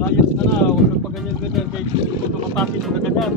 Layas ka na, huwag kang paganyan-ganyan kahit tumatakin mo na ganyan.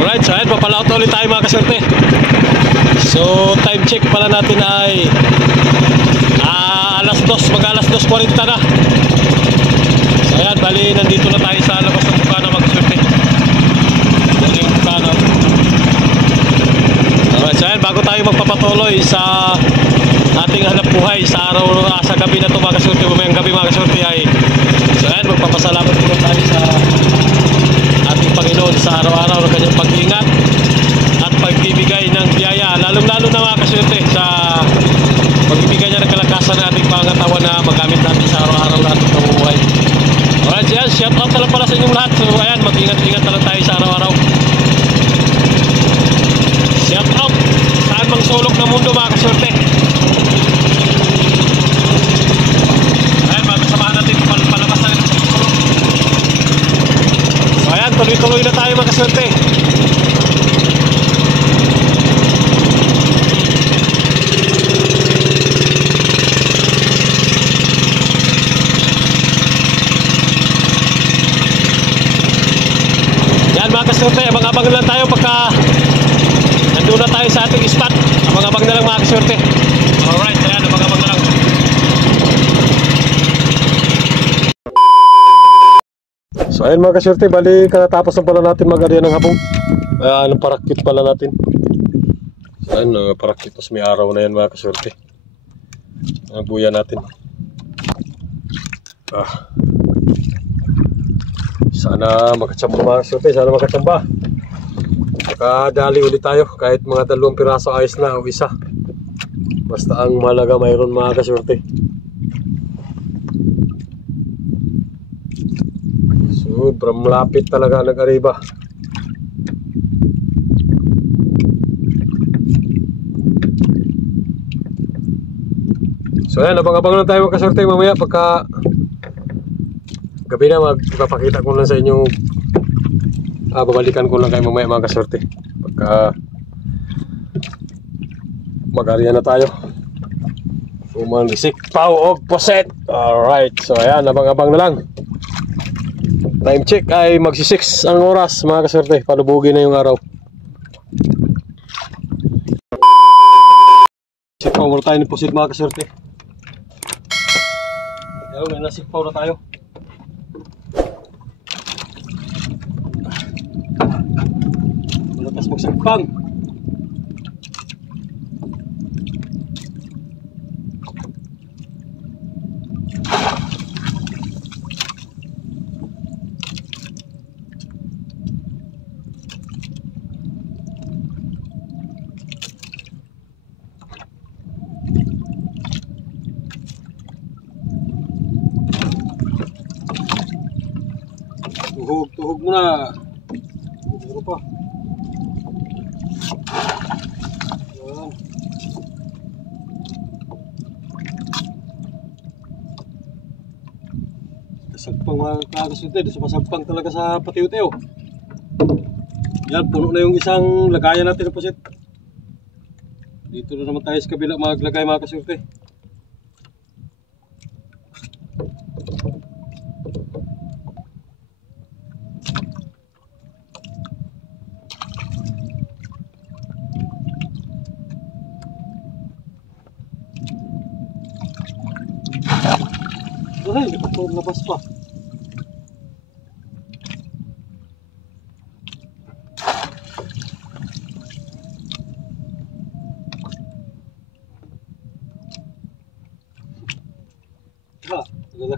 Alright, so ayan, papalaot ulit tayo mga kaswerte. So time check pala natin ay alas 2, mag-alas 2:40 na. So ayan, bali nandito na tayo sa labas ng Bukana mga kaswerte. Galing Bukana. Alright, so ayan, bago tayo magpapatuloy sa ating hanap buhay sa araw, sa gabi na ito mga kaswerte, mamayang gabi mga kaswerte ay so ayan, magpapasalamat po tayo sa ating Panginoon sa araw-araw ng kanyang pag-ingat at pagbibigay ng biyaya, lalong-lalo na mga kaswerte sa pagbibigay niya ng kalakasan ng ating pangatawan na magamit natin sa araw-araw natin ng buhay. Alright, yan, shout out na lang pala sa inyong lahat. So ayan, mag-ingat-ingat na lang tayo sa araw-araw. Shout out saan mang sulok ng mundo mga kaswerte. Ayan, magsamahan natin palabas na rin sa sulok. Ayan, tuloy-tuloy na tayo mga kaswerte. Yan mga kaswerte, abang-abang na lang tayo pagka nandun na tayo sa ating spot. Abang-abang na lang mga kaswerte. Alright, ayan, abang-abang na lang. So ayun mga kaswerte, bali katapos na pala natin mag-arya ng hapong anong parakit pala natin. So ayun, parakit, tapos may araw na yan mga kaswerte. Ang buya natin. Sana makatsamba mga kaswerte, sana makatsamba. Makadali ulit tayo, kahit mga 2 piraso ayos na o isa. Basta ang malaga mayroon mga kaswerte. Sobrang malapit talaga nag-ariba. So yan, abang-abang lang tayo mga kaswerte mamaya pagka gabi na, magpapakita ko lang sa inyo. Babalikan ko lang kayo mamaya mga kaswerte pagka mag-arya na tayo. Umanisik pao og poset. Alright, so ayan, abang-abang na lang. Time check ay magsi-6 ang oras mga kaswerte, palubugin na yung araw. Sikpaw muna tayo ni poset mga kaswerte. Ayaw, may nasikpaw na tayo. Malakas magsagpang. Tuhog muna. Meron pa. Yan. Kasagpang mga kakaswerte, sumasagpang talaga sa patiw-tiw. Yan, puno na yung isang lagayan natin na pusit. Dito na naman tayo sa kabila maglagay mga kaswerte. Ay, ito labas pa.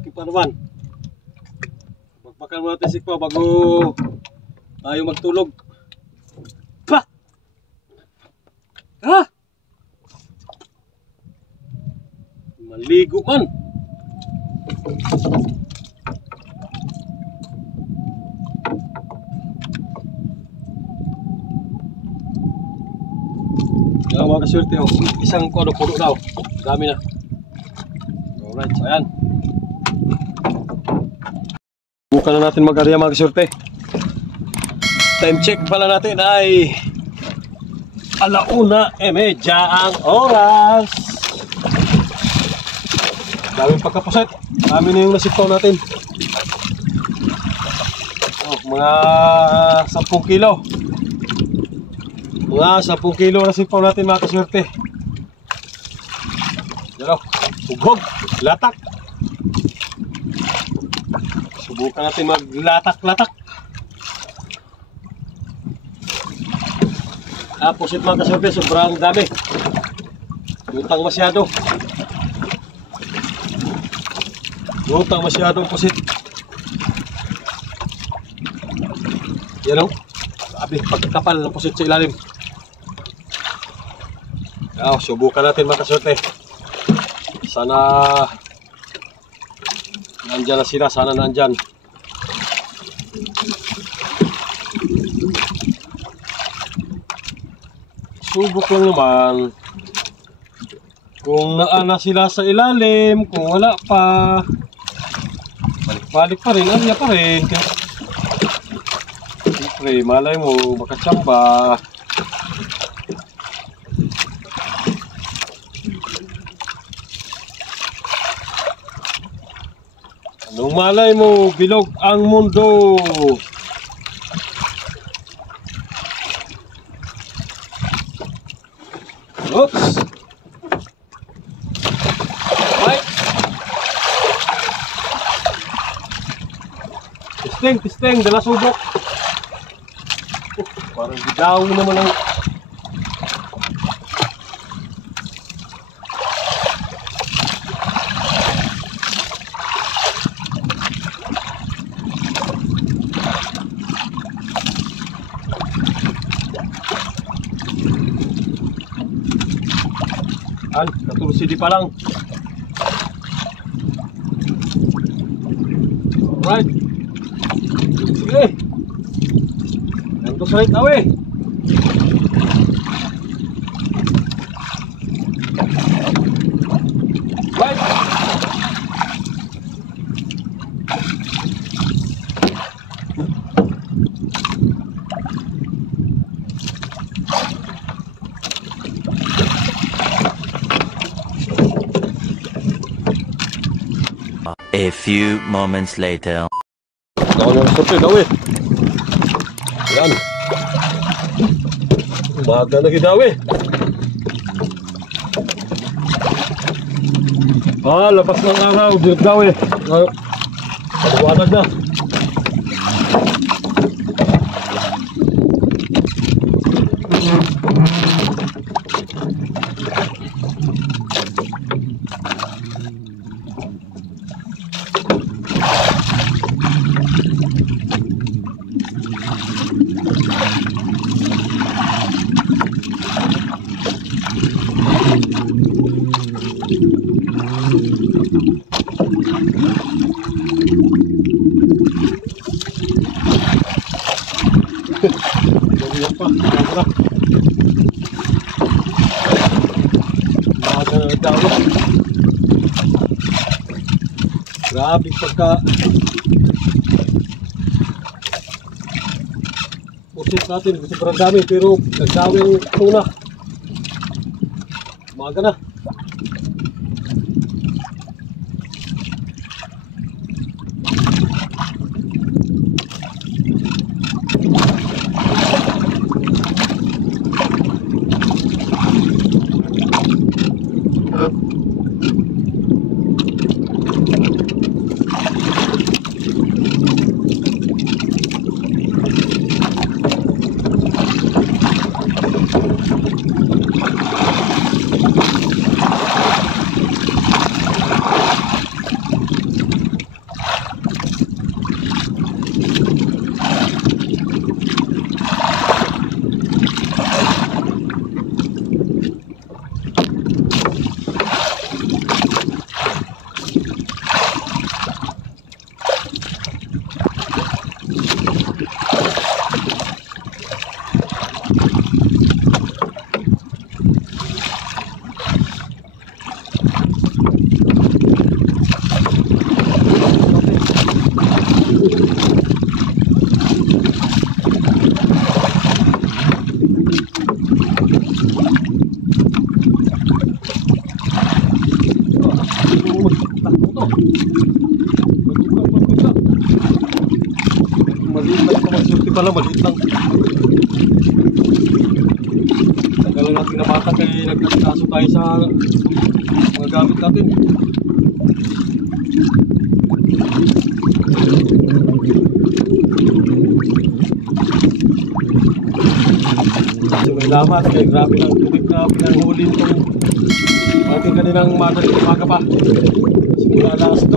malaki pa naman. Bakbakan mo natin sikpa bago tayo magtulog. Pa! Ha? Maligo man. Yan mga kaswerte, oh. Isang puno daw. Dami na. Alright, so ayan. Bukan na natin mag-area mga kaswerte. Time check pala natin ay 1:30 ang oras. Daming pagkapuset. Dami na yung nasipaw natin. Oh, mga 10 kilo. Mga 10 kilo na sipaw natin mga kaswerte. Yan o, hughog, latak. Subukan natin maglatak-latak. Pusit mga kaswerte, sobrang dami. Lutang masyado. Lutang masyadong pusit. Yan o, sabi, pagkakapal ng pusit sa ilalim. Subukan natin mga kaswerte. Sana nandyan na sila, sana nandyan. Subok lang naman kung naana sila sa ilalim, kung wala pa balik-balik pa rin, anya pa rin. Siyempre, malay mo, makatsamba. Anong malay mo, bilog ang mundo. Oops. Right. Testing, dala subok. Parang bidaw naman ang katulad CD pa lang. Alright. Sige. Ganto sa right away. Right. A few moments later. Daw na sorte daw eh. Yan. Umaga na gidaw eh. Lapas ng araw, dirt daw eh. Pagbuwanag na. Grabe pagka pusit natin, sobrang dami pero nagdami yung tuna. Umaga na. Maliit lang ito mga surti pala, maliit lang. Tagal lang natin nabatang kaya nagkaso tayo sa mga gamit natin. So may lamat, kaya grabe ng tubig na pinanghuli itong ating kaninang madaling umaga pa. Simula alas 2.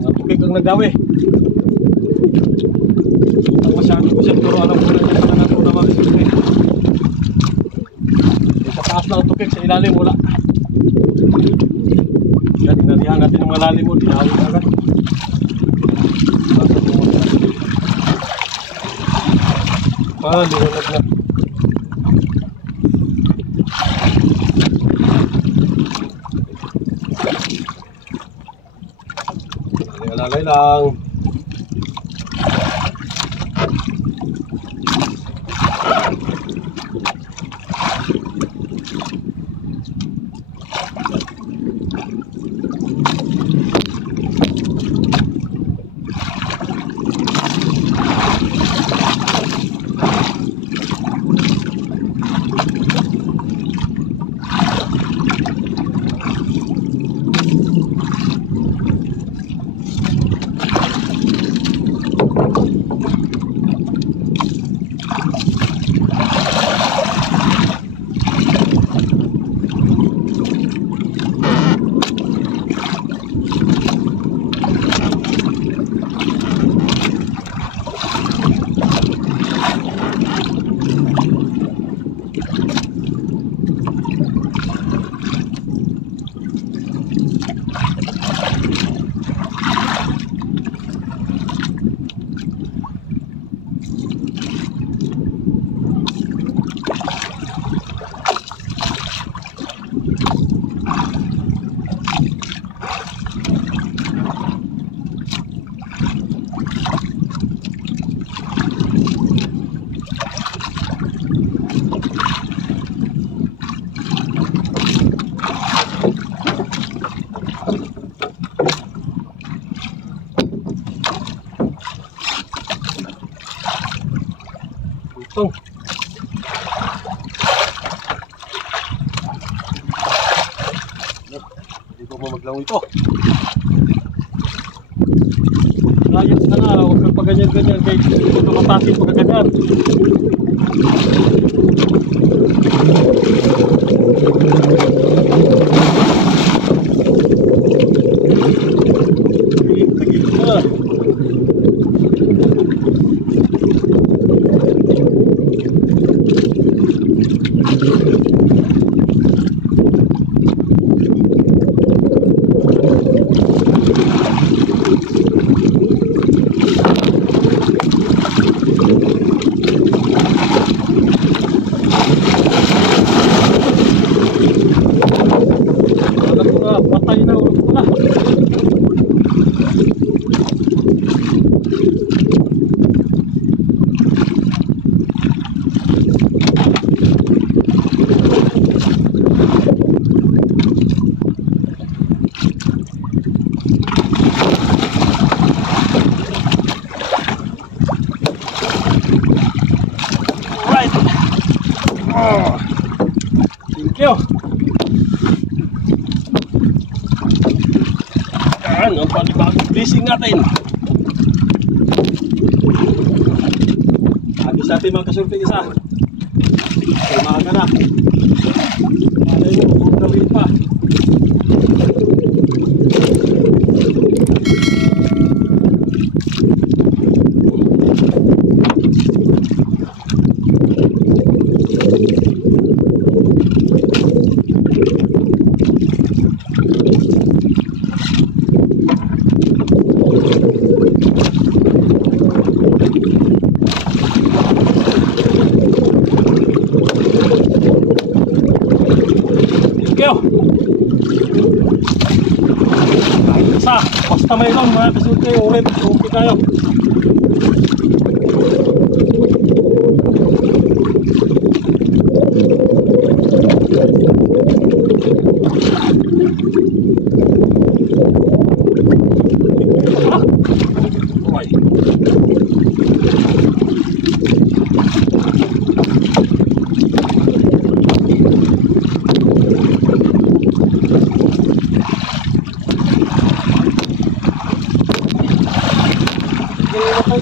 Mga tubig ang nagdawi. Ang masyado ko siya, pero alam ko na niya sa nato na mga surti. Sa taas lang ang tubig, sa ilalim wala. Yan, inalihan natin ang malalim mo, dinawin agad. Liwanag na. Alalay lang. Ito. Hindi ko maglaw ito. Layas na nga, huwag kang paganyan-ganyan kay ito matasin pagkaganyan. Tagil na. Patay na ulo ko na. Alright. Oh. Thank you. Yan ang panibagong blessing natin. Agis natin mga kasurti isa. Kaya maaga na. Malay mo kung gawin pa. Go! kamay lang mga kasulti, ulit, okay tayo.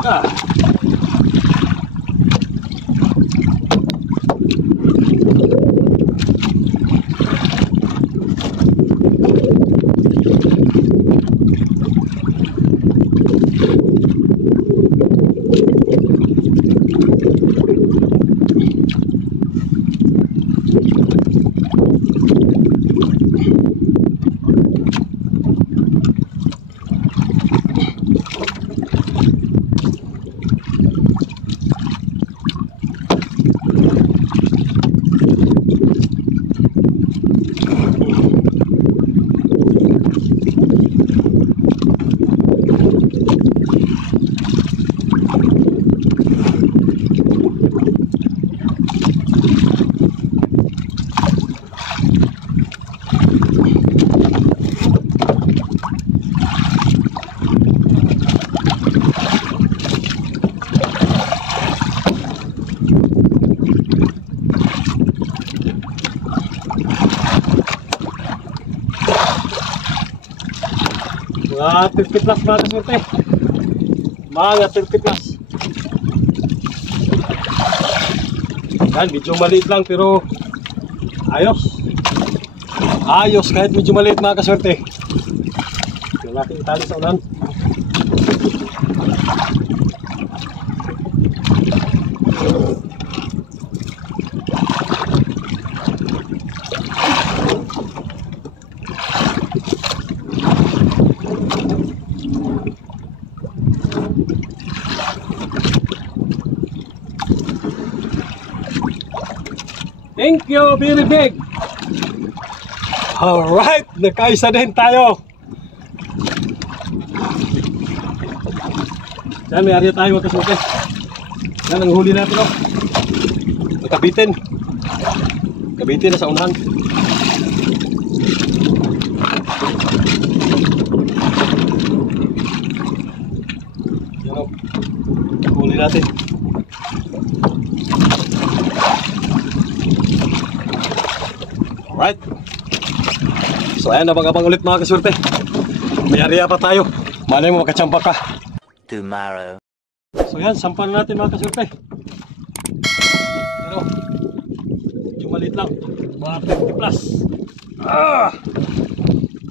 Ka. Mga 30 plus mga kasurte. Mga 30 plus. Yan, medyo maliit lang pero ayos. Ayos kahit medyo maliit mga kasurte. Yung natin itali sa ulan. Thank you, very big. Alright, nakaisa din tayo. Yan, may area tayo magkasuke. Yan ang huli natin, oh. Nakabitin. Kabitin na sa unahan. Yan, oh. Huli natin. Alright. So ayan, abang-abang ulit mga kasurte. May area pa tayo. Malay mo makachamba ka. Tomorrow. So yan, sampan natin mga kasurte. Pero yung maliit lang. Mga 30 plus.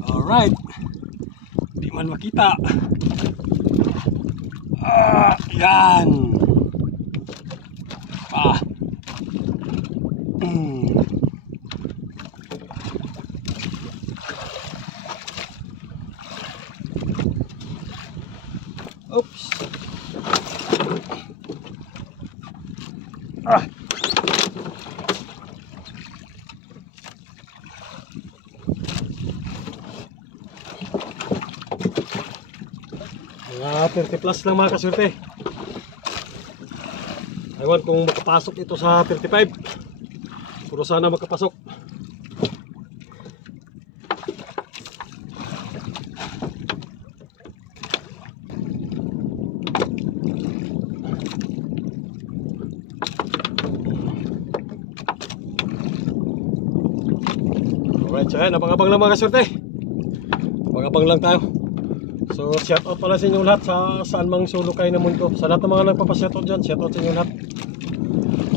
Alright. Di man makita. Yan. Oops. Mga 30 plus lang mga kasurte. Ewan kung makapasok ito sa 35. Puro sana makapasok. Alright, so yan, abang-abang lang mga kasurte. Abang-abang lang tayo. So, shout out pala sa inyo lahat sa saan mang sulukay ng mundo. Sa lahat ng mga nagpapashout out dyan, shout out sa inyo lahat.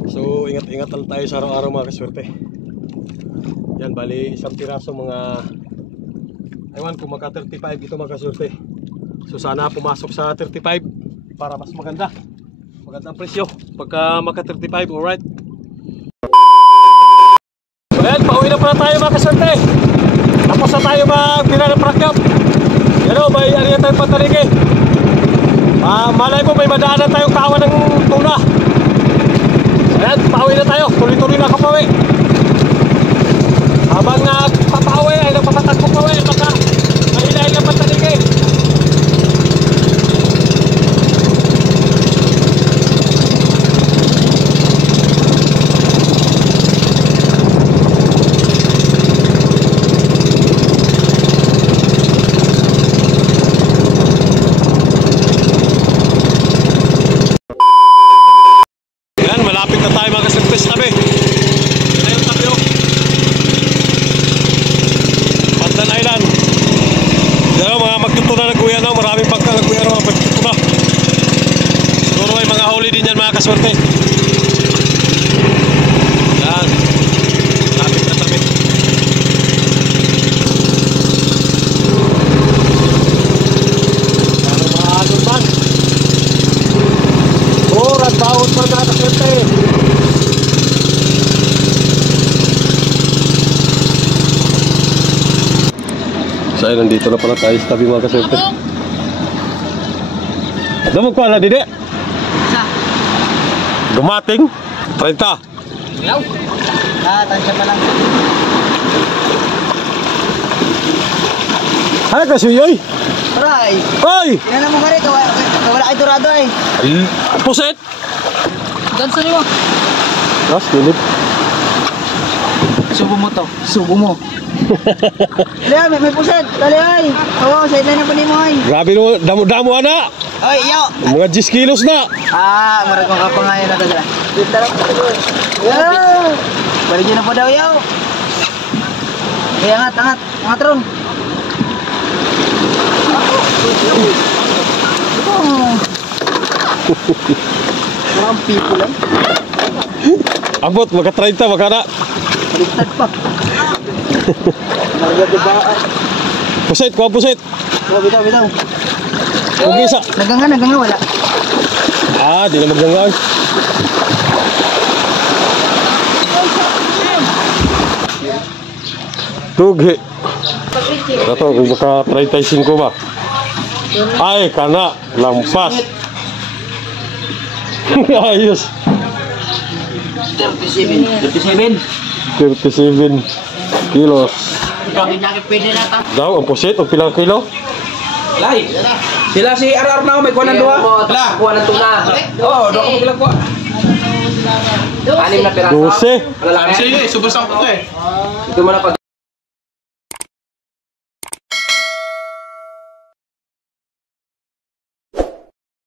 So, ingat-ingat lang tayo sa araw-araw mga kasurte. Yan, bali isang piraso mga, ewan kung maka 35 ito mga kasurte. So, sana pumasok sa 35 para mas maganda. Magandang presyo pagka maka 35, alright. So, yan, pauwi na pala tayo mga kasurte. Tapos na tayo mag-pila ng prakyap. Yan o, may area tayong pantaligi. Malay mo may madaanan tayong kawan ng tuna. Ayan, pauwi na tayo. Tuloy-tuloy na ako pauwi. Habang nagpapauwi ay nagpapatakbo pauwi, baka mahila-hila pantaligi. malapit na tayo mga kasurpes tabi. Ayun tabi oh. Pandan Island. Yan mga magtutuna na kuya no, maraming pagka na kuya no, mga magtutuna. Siguro may mga huli din yan mga kaswerte. Yan. Lapit na tabi. Ano mga anutan? At bawat pa mga kaswerte. So ayun, nandito na pala tayo sa tabi mga kaswerte. Damog ko ala dide. Gumating 30. Yaw. Tansya pa lang. Ano ka suyoy? Aray. Oy! Yan mo ka rito. Wala kay Dorado ay. Puset! Dansa niyo. Ras, kilip. Subo mo to. Subo mo. Dali may puset. Dali ay. Oo, sideline na pa ni mo ay. Grabe no, damo-damo ana. Oy, yaw. Mga 10 kilos na. Marag kong kapangayan na talaga. Dito lang. Yaw. Balik niyo na po daw yaw. Angat, angat. Angat ron. Marang people lang. Abot, maka 30, maka na. Baliktad pa. Maragabaan. Puset, kuha puset. Bitaw, bitaw. Huwag isa. Naganga, wala. Di na magdangaan. Tughi. Ito, kung baka 35 ba? Ay, kana. Lampas. Ayos. 37 37 kilos. pwede na ta. Daw, ang puset, ang pilang kilo? Lai. Sila si RR na may kuha ng duha. Lah, kuha ng tuna. Oo, duha ko bilang kuha. 6 na piraso. 12. Malalaki. Sige, subasang ko eh. Ito mo na pag